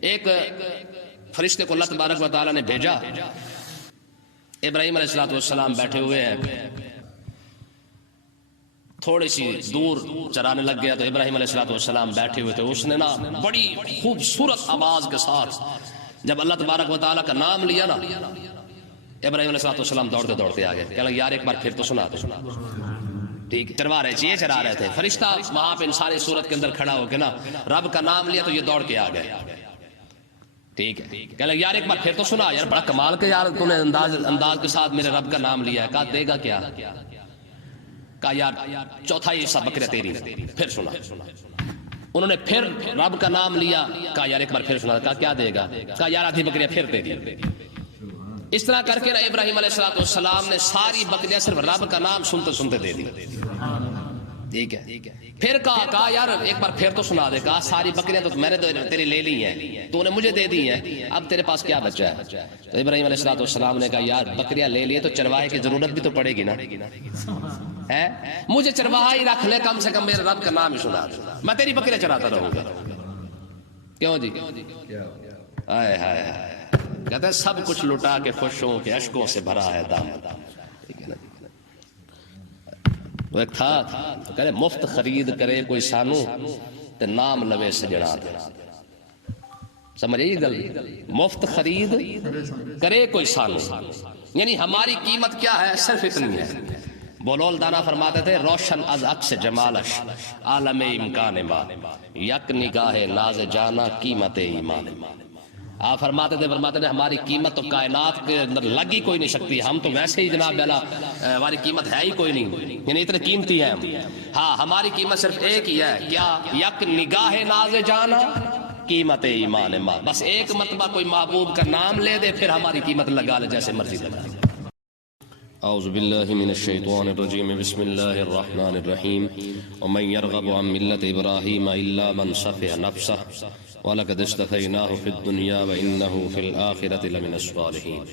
ایک فرشتے کو اللہ تبارک و تعالیٰ نے بھیجا، ابراہیم علیہ السلام بیٹھے ہوئے ہیں، تھوڑی سی دور چرانے لگ گیا تو ابراہیم علیہ السلام بیٹھے ہوئے تھے، اس نے نا بڑی خوبصورت آواز کے ساتھ جب اللہ تبارک و تعالیٰ کا نام لیا نا، ابراہیم علیہ السلام دوڑتے دوڑتے آ گئے، کہ یار ایک بار پھر تو سنا دو، ٹھیک چروا رہے چیئے چرا رہے تھے، فرشتہ وہاں پہ انسانی صورت کے اندر کھڑا ہو کے نا رب کا نام لیا تو یہ دوڑ کے آ گئے، ٹھیک ہے، کہ یار ایک بار پھر تو سنا، یار بڑا کمال کے یار تم نے انداز کے ساتھ میرے رب کا نام لیا ہے، کہا دے گا کیا؟ کہا یار چوتھائی حصہ بکرے تیری، پھر سنا، انہوں نے پھر رب کا نام لیا، کہا یار ایک بار پھر سنا، کہا کیا دے گا؟ کہا یار آدھی بکریاں پھر تیری۔ اس طرح کر کے نا ابراہیم علیہ السلام نے ساری بکریاں صرف رب کا نام سنتے سنتے دے دی، ٹھیک ہے، پھر کہا یار ایک بار پھر تو سنا دے، کہا ساری بکریاں تو میں نے تیری لے لی ہیں، تو نے مجھے دے دی ہیں، اب تیرے پاس کیا بچا ہے؟ تو ابراہیم علیہ السلام نے کہا یار بکریاں لے لیے تو چرواہے کی ضرورت بھی تو پڑے گی نا، ہے مجھے چرواہا ہی رکھ لے، کم سے کم میرے رب کا نام ہی سنا دے، میں تیری بکریاں چراتا رہوں گا۔ کیوں جی؟ ہائے ہائے ہائے، کہتے ہیں سب کچھ لٹا کے خوشوں کے اشکوں سے بھرا ہے دام، وہ ایک تھا کہتے مفت خرید کرے کوئی سانو تے نام لوے سجنا دے، سمجھے یہ گل، مفت خرید کرے کوئی سانو، یعنی ہماری قیمت کیا ہے؟ صرف اتنی ہے۔ بولول دانا فرماتے تھے روشن از عکس جمالش عالم امکان ما، یک نگاہ ناز جانا قیمت ایمان۔ آپ فرماتے تھے ہماری قیمت تو کائنات کے اندر لگ ہی کوئی نہیں سکتی، ہم تو ویسے ہی جناب بیلا ہماری قیمت ہے ہی کوئی نہیں، یعنی اتنے قیمتی ہے ہم۔ ہاں ہماری قیمت صرف ایک ہی ہے، کیا؟ یک نگاہ ناز جانا قیمت ایمان ما، بس ایک مرتبہ کوئی محبوب کا نام لے دے پھر ہماری قیمت لگا لے جیسے مرضی لگا لے۔ اعوذ باللہ من الشیطان الرجیم، بسم اللہ الرحمن الرحیم، ومن یرغب عن ملت ابراہیم الا من صفح نفسہ وَلَقَدِ اصْطَفَيْنَاهُ فِي الدُّنْيَا وَإِنَّهُ فِي الْآخِرَةِ لَمِنَ الصَّالِحِينَ۔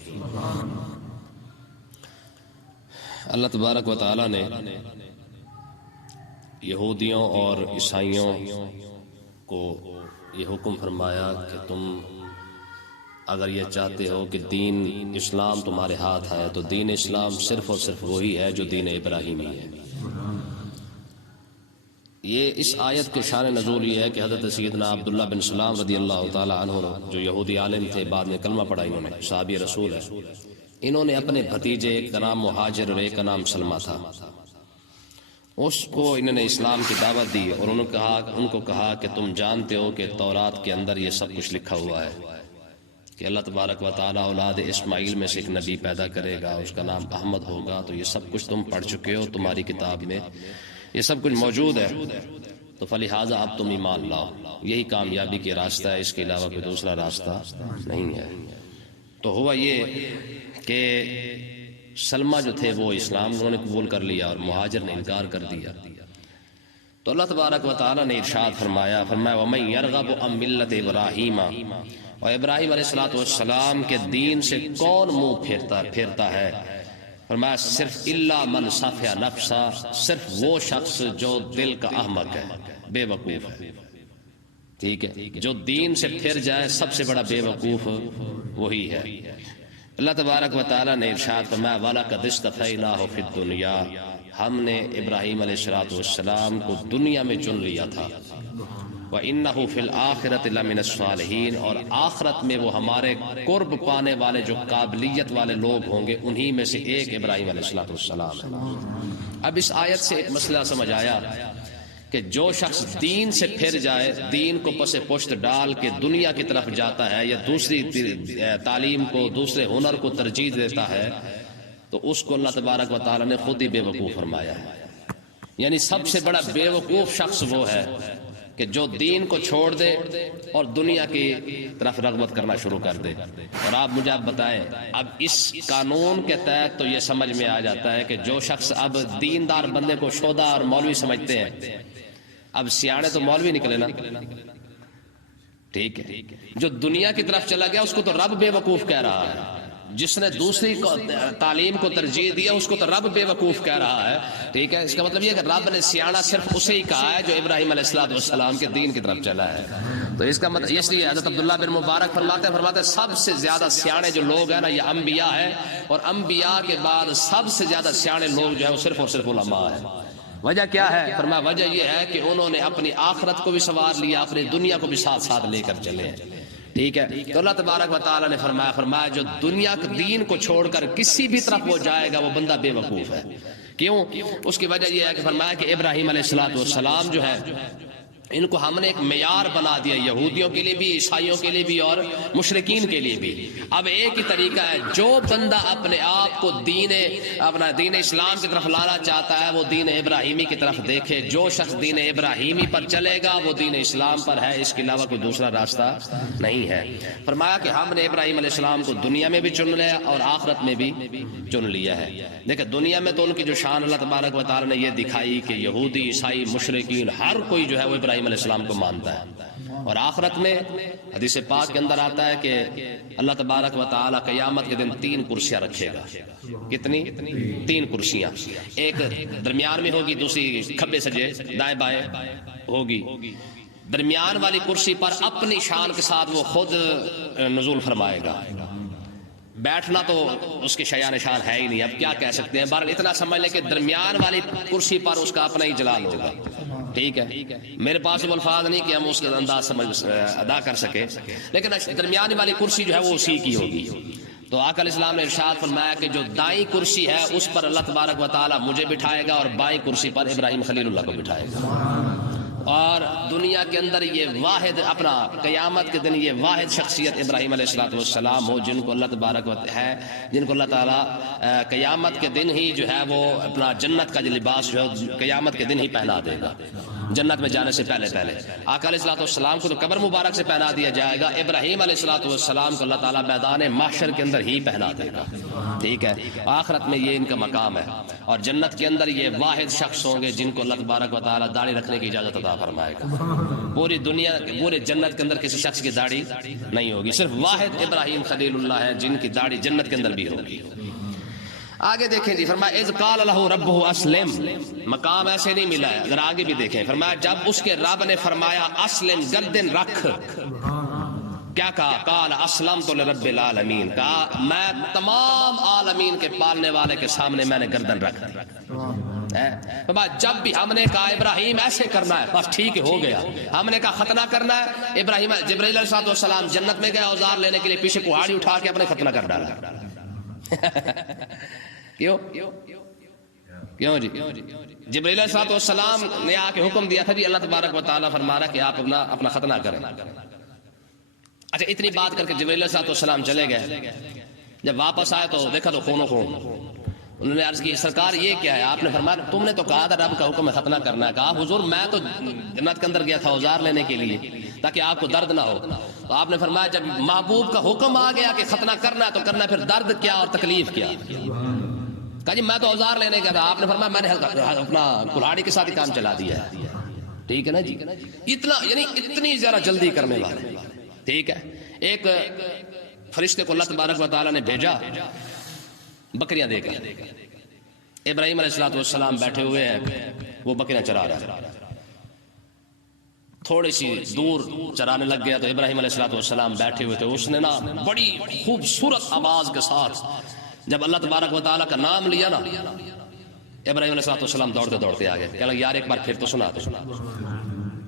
اللہ تبارک و تعالیٰ نے یہودیوں اور عیسائیوں کو یہ حکم فرمایا کہ تم اگر یہ چاہتے ہو کہ دین اسلام تمہارے ہاتھ آئے تو دین اسلام صرف اور صرف وہی ہے جو دین ابراہیمی ہے۔ یہ اس آیت کے شان نزول یہ ہے کہ حضرت سیدنا عبداللہ بن سلام رضی اللہ تعالی عنہ جو یہودی عالم تھے، بعد میں کلمہ پڑھا انہوں نے، صحابی رسول ہے، انہوں نے اپنے بھتیجے ایک کا نام مہاجر اور ایک کا نام سلمہ تھا، اس کو انہوں نے اسلام کی دعوت دی اور ان کو کہا کہ تم جانتے ہو کہ تورات کے اندر یہ سب کچھ لکھا ہوا ہے کہ اللہ تبارک و تعالی اولاد اسماعیل میں سے ایک نبی پیدا کرے گا، اس کا نام احمد ہوگا، تو یہ سب کچھ تم پڑھ چکے ہو، تمہاری کتاب میں یہ سب کچھ موجود ہے، تو فلہذا اب تم ایمان لاؤ، یہی کامیابی کے راستہ ہے، اس کے علاوہ کوئی دوسرا راستہ نہیں ہے۔ تو ہوا یہ کہ سلمہ جو تھے وہ اسلام انہوں نے قبول کر لیا اور مہاجر نے انکار کر دیا، تو اللہ تبارک و تعالیٰ نے ارشاد فرمایا وَمَن يَرْغَبُ عَن مِلَّةِ إِبْرَاهِيمَ، اور ابراہیم علیہ السلام کے دین سے کون منہ پھیرتا ہے؟ فرمایا صرف الا من صفح نفسہ، صرف وہ شخص جو دل کا احمق ہے، بے وقوف ہے، ٹھیک ہے، جو دین سے پھر جائے سب سے بڑا بے وقوف وہی ہے۔ اللہ تبارک و تعالیٰ نے ارشاد فرمایا وَلَقَدِ اصْطَفَيْنَاهُ فِي الدُّنْيَا، ہم نے ابراہیم علیہ السلام کو دنیا میں چن لیا تھا، وَإِنَّهُ فِي الْآخِرَةِ لَمِنَ الصَّالِحِينَ، اور آخرت میں وہ ہمارے قرب پانے والے جو قابلیت والے لوگ ہوں گے انہی میں سے ایک ابراہیم علیہ السلام ہے۔ اب اس آیت سے ایک مسئلہ سمجھ آیا کہ جو شخص دین سے پھر جائے، دین کو پس پشت ڈال کے دنیا کی طرف جاتا ہے یا دوسری تعلیم کو، دوسرے ہنر کو ترجیح دیتا ہے، تو اس کو اللہ تبارک و تعالیٰ نے خود ہی بے وقوف فرمایا ہے۔ یعنی سب سے بڑا بے وقوف شخص وہ ہے کہ جو دین کو چھوڑ دے اور دنیا کی طرف رغبت کرنا شروع کر دے۔ اور آپ مجھے بتائیں، اب اس قانون کے تحت تو یہ سمجھ میں آ جاتا ہے کہ جو شخص اب دیندار بندے کو شودا اور مولوی سمجھتے ہیں، اب سیاڑے تو مولوی نکلے نا، ٹھیک ہے، جو دنیا کی طرف چلا گیا اس کو تو رب بے وقوف کہہ رہا ہے، جس نے دوسری تعلیم کو ترجیح دیا اس کو تو رب بے وقوف کہہ رہا ہے، ٹھیک ہے۔ اس کا مطلب یہ کہ رب نے سیاڑا صرف اسے ہی کہا ہے جو ابراہیم علیہ السلام کے دین کی طرف چلا ہے۔ تو اس کا مطلب اس لیے حضرت عبداللہ بن مبارک فرماتے سب سے زیادہ سیانے جو لوگ ہیں نا یہ انبیاء ہیں، اور انبیاء کے بعد سب سے زیادہ سیانے لوگ جو ہے وہ صرف اور صرف علماء ہیں۔ وجہ کیا ہے؟ فرمایا وجہ یہ ہے کہ انہوں نے اپنی آخرت کو بھی سنوار لیا، اپنی دنیا کو بھی ساتھ ساتھ لے کر چلے ہیں۔ ٹھیک ہے، تو اللہ تبارک و تعالیٰ نے فرمایا جو دنیا کے دین کو چھوڑ کر کسی بھی طرف وہ جائے گا وہ بندہ بے وقوف ہے۔ کیوں؟ اس کی وجہ یہ ہے کہ فرمایا کہ ابراہیم علیہ السلام جو ہے ان کو ہم نے ایک معیار بنا دیا، یہودیوں کے لیے بھی، عیسائیوں کے لیے بھی، اور مشرکین کے لیے بھی۔ اب ایک ہی طریقہ ہے، جو بندہ اپنے آپ کو اپنا دین اسلام کی طرف لانا چاہتا ہے وہ دین ابراہیمی کی طرف دیکھے۔ جو شخص دین ابراہیمی پر چلے گا وہ دین اسلام پر ہے، اس کے علاوہ کوئی دوسرا راستہ نہیں ہے۔ فرمایا کہ ہم نے ابراہیم علیہ السلام کو دنیا میں بھی چن لیا اور آخرت میں بھی چن لیا ہے۔ دیکھیں دنیا میں تو ان کی جو شان اللہ تبارک و تعالیٰ نے یہ دکھائی کہ یہودی، عیسائی، مشرکین ہر کوئی جو ہے وہ ابراہیم علیہ السلام کو مانتا ہے، اور آخرت میں حدیث پاک کے اندر آتا ہے کہ اللہ تبارک و تعالیٰ قیامت کے دن 3 کرسیاں رکھے گا۔ کتنی؟ 3 کرسیاں، ایک درمیان میں ہوگی، دوسری کھبے سجے دائیں بائیں ہوگی۔ درمیان والی کرسی پر اپنی شان کے ساتھ وہ خود نزول فرمائے گا، بیٹھنا تو اس کے شایان شان ہے ہی نہیں، اب کیا کہہ سکتے ہیں۔ بہرحال اتنا سمجھ لیں کہ درمیان والی کرسی پر اس کا اپنا ہی جلال ہوگا۔ ٹھیک ہے، میرے پاس وہ الفاظ نہیں کہ ہم اس کا انداز ادا کر سکے، لیکن درمیانی والی کرسی جو ہے وہ اسی کی ہوگی۔ تو آقا علیہ السلام نے ارشاد فرمایا کہ جو دائیں کرسی ہے اس پر اللہ تبارک و تعالیٰ مجھے بٹھائے گا، اور بائیں کرسی پر ابراہیم خلیل اللہ کو بٹھائے گا۔ اور دنیا کے اندر یہ واحد اپنا قیامت کے دن یہ واحد شخصیت ابراہیم علیہ السلام ہو جن کو اللہ تبارک و ہے، جن کو اللہ تعالیٰ قیامت کے دن ہی جو ہے وہ اپنا جنت کا جو لباس جو ہے قیامت کے دن ہی پہنا دے گا، جنت میں جانے سے پہلے۔ آقا علیہ السلام کو تو قبر مبارک سے پہنا دیا جائے گا، ابراہیم علیہ السلام کو اللہ تعالیٰ میدان محشر کے اندر ہی پہنا دے گا۔ ٹھیک ہے، آخرت میں یہ ان کا مقام ہے، اور جنت کے اندر یہ واحد شخص ہوں گے جن کو اللہ تبارک و تعالیٰ داڑھی رکھنے کی اجازت عطا فرمائے گا۔ پوری دنیا پورے جنت کے اندر کسی شخص کی داڑھی نہیں ہوگی، صرف واحد ابراہیم خلیل اللہ ہے جن کی داڑھی جنت کے اندر بھی ہوگی۔ آگے دیکھیں جی، فرمایا اذ قال لہ ربہ اسلم، مقام ایسے نہیں ملا ہے، اگر آگے بھی دیکھیں فرمایا جب اس کے رب نے فرمایا اسلم، گردن رکھ، کیا کہا؟ قال اسلمت لرب العالمین، کہا میں تمام عالمین کے پالنے والے کے سامنے میں نے گردن رکھ دی۔ جب بھی ہم نے کہا ابراہیم ایسے کرنا ہے بس ٹھیک ہو گیا، ہم نے کہا ختنہ کرنا ہے، ابراہیم جبرائیل علیہ السلام جنت میں گئے اوزار لینے کے لیے، پیچھے کہاڑی اٹھا کے اپنے ختنہ کر ڈالا۔ کیوں جی؟ جبرائیل علیہ السلام نے آ کے حکم دیا تھا جی اللہ تبارک و تعالیٰ فرما رہا کہ آپ اپنا ختنہ کریں۔ اچھا اتنی بات کر کے جبرائیل علیہ السلام چلے گئے، جب واپس آئے تو دیکھا تو خون انہوں نے عرض کی سرکار یہ کیا ہے؟ آپ نے فرمایا تم نے تو کہا تھا رب کا حکم ہے ختنہ کرنا ہے۔ کہا حضور میں تو جنت کے اندر گیا تھا اوزار لینے کے لیے تاکہ آپ کو درد نہ ہو۔ تو آپ نے فرمایا جب محبوب کا حکم آ گیا کہ ختنہ کرنا ہے تو کرنا ہے، پھر درد کیا اور تکلیف کیا؟ کہا جی میں تو اوزار لینے گیا تھا۔ آپ نے فرمایا میں نے اپنا کلاڑی کے ساتھ ہی کام چلا دیا ہے۔ ٹھیک ہے نا جی، اتنا یعنی اتنی زیادہ جلدی کرنے والے۔ ٹھیک ہے، ایک فرشتے کو اللہ تبارک و تعالیٰ نے بھیجا بکریاں دے کر، ابراہیم علیہ السلام بیٹھے ہوئے ہیں، وہ بکریاں چرا رہا ہے، تھوڑی سی دور چرانے لگ گیا تو ابراہیم علیہ السلام بیٹھے ہوئے تھے، اس نے نا بڑی خوبصورت آواز کے ساتھ جب اللہ تبارک و تعالیٰ کا نام لیا نا، ابراہیم علیہ السلام دوڑتے دوڑتے آ گئے، کہا یار ایک بار پھر تو سنا دو۔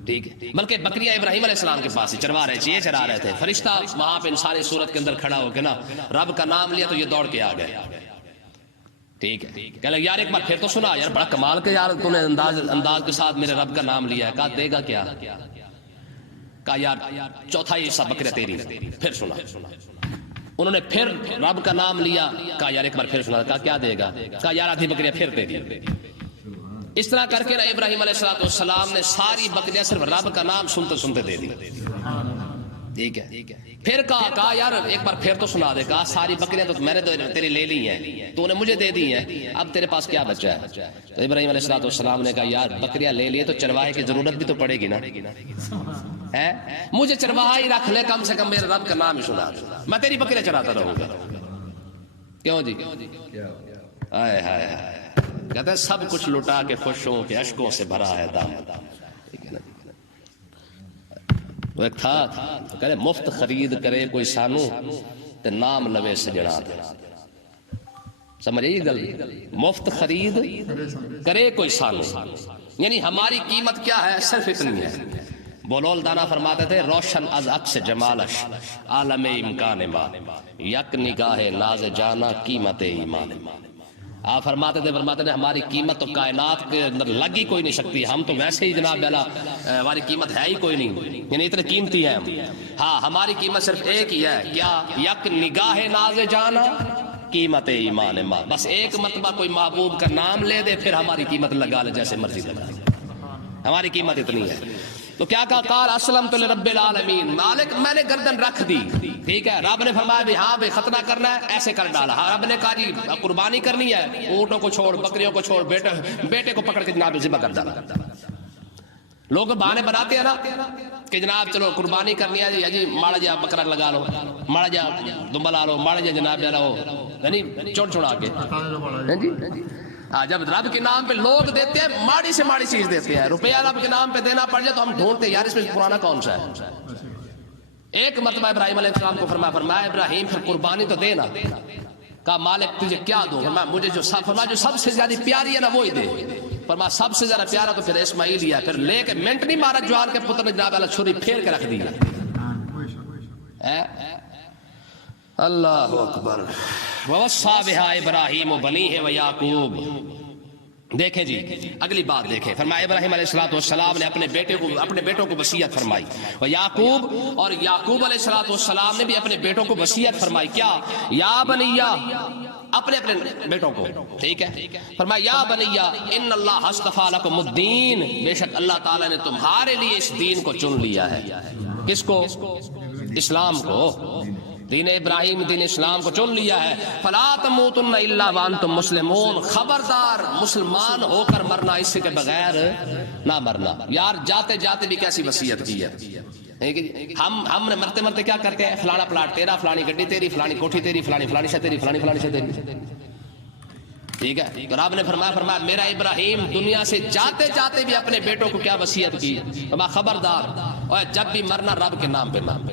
ٹھیک ہے، بلکہ بکریاں ابراہیم علیہ السلام کے پاس ہی چروا رہے تھے، یہ چرا رہے تھے، فرشتہ وہاں پہ انسانی صورت کے اندر کھڑا ہو کے نا رب کا نام لیا تو یہ دوڑ کے آ گئے۔ ٹھیک ہے، کہہ لگا یار ایک بار پھر تو سنا، یار بڑا کمال کے یار تم نے انداز کے ساتھ میرے رب کا نام لیا ہے۔ کہا دے گا کیا؟ کہا یار چوتھائی حصہ بکرے تیری، پھر سنا۔ انہوں نے پھر رب کا نام لیا، کہا یار ایک بار پھر سنا۔ کہا کیا دے گا؟ کہا یار آدھی بکریاں پھر تیری۔ اس طرح کر کے ابراہیم علیہ السلام نے ساری بکریاں صرف رب کا نام سنتے سنتے دے دی۔ ٹھیک ہے، پھر کہا یار ایک بار پھر تو سنا دے۔ کہا ساری بکریاں تو میں نے تو تیری لے لی ہیں، تو نے مجھے دے دی ہیں، اب تیرے پاس کیا بچا ہے؟ تو ابراہیم علیہ السلام نے کہا یار بکریاں لے لیے تو چرواہے کی ضرورت بھی تو پڑے گی نا، مجھے چرواہا ہی رکھ لے، کم سے کم میرے رب کا نام ہی سنا دے، میں تیری بکریاں چراتا رہوں گا۔ کیوں جی؟ ہائے ہائے، کہتے ہیں سب کچھ لٹا کے خوش ہوں کہ اشکوں سے بھرا ہے دامن۔ تو ایک تھا کہے مفت خرید کرے کوئی سانو تے نام لوے سجنا دے. سمجھے یہ گل؟ مفت خرید کرے کوئی سانو، یعنی ہماری قیمت کیا ہے؟ صرف اتنی ہے. بولول دانا فرماتے تھے روشن از عکس جمالش عالم امکان ما یک نگاہ ناز جانا قیمت ایمان. آپ فرماتے تھے ہماری قیمت تو کائنات کے اندر لگ ہی کوئی نہیں سکتی، ہم تو ویسے ہی جناب والا ہماری قیمت ہے ہی کوئی نہیں، یعنی اتنے قیمتی ہے ہم. ہاں ہماری قیمت صرف ایک ہی ہے، کیا؟ یک نگاہ ناز جانا قیمت ایمان ما. بس ایک مرتبہ کوئی محبوب کا نام لے دے پھر ہماری قیمت لگا لے جیسے مرضی لگا لے. ہماری قیمت اتنی ہے. تو کیا کہا؟ قال اسلمت لرب العالمین، مالک میں نے گردن رکھ دی. ٹھیک ہے، رب نے فرمایا بھی ہاں بھائی ختنہ کرنا ہے، ایسے کر ڈالا. رب نے کہا جی قربانی کرنی ہے، اونٹوں کو چھوڑ، بکریوں کو چھوڑ، بیٹے کو پکڑ کے جناب ذبح کر ڈالا. لوگ بہانے بناتے ہیں نا کہ جناب چلو قربانی کرنی ہے جی ماڑا جا بکرا لگا لو، ماڑا جا دمبا لا لو، ماڑا جا جناب جا لو، یعنی چھوڑا کے. جب رب کے نام پہ لوگ دیتے ہیں ماڑی سے ماڑی چیز دیتے ہیں، روپیہ رب کے نام پہ دینا پڑ جائے تو ہم ڈھونڈتے ہیں یار اس میں پرانا کون سا ہے. ایک مرتبہ ابراہیم علیہ السلام کو فرمایا ابراہیم پھر قربانی تو دینا. کہا مالک تجھے کیا دوں؟ مجھے جو سب سے زیادہ پیاری ہے نا وہی دے. فرمایا سب سے زیادہ پیارا تو پھر اسماعیل ہی ہے. پھر لے کے منٹ نہیں مارا جوان کے پتر نے جناب والا چھری پھیر کے رکھ دی. اللہ اکبر. ووصى بها ابراہیم بنیہ ویعقوب. دیکھیں جی اگلی بات دیکھیں، فرمایا ابراہیم علیہ السلام نے اپنے بیٹوں کو وصیت فرمائی، یعقوب اور یعقوب علیہ السلام نے بھی اپنے بیٹوں کو وصیت فرمائی. کیا؟ یا بنیا، اپنے بیٹوں کو. ٹھیک ہے، فرمایا یا بنیا ان اللہ اصطفى لكم الدین، بے شک اللہ تعالیٰ نے تمہارے لیے اس دین کو چن لیا ہے. کس کو؟ اسلام کو. دین ابراہیم دین اسلام کو چن لیا ہے. فلا تموتن الا وانتم مسلمون، خبردار مسلمان ہو کر مرنا، اس کے بغیر نہ مرنا. یار جاتے جاتے بھی کیسی وصیت کی ہے. ہم نے مرتے مرتے کیا کرتے ہیں؟ فلانا پلاٹ تیرا، فلانی گڈی تیری، فلانی کوٹھی تیری، فلانی شے تیری، فلانی شے تیری. ٹھیک ہے، تو رب نے فرمایا میرا ابراہیم دنیا سے جاتے جاتے بھی اپنے بیٹوں کو کیا وصیت کی؟ خبردار اور جب بھی مرنا رب کے نام پہ مرنا.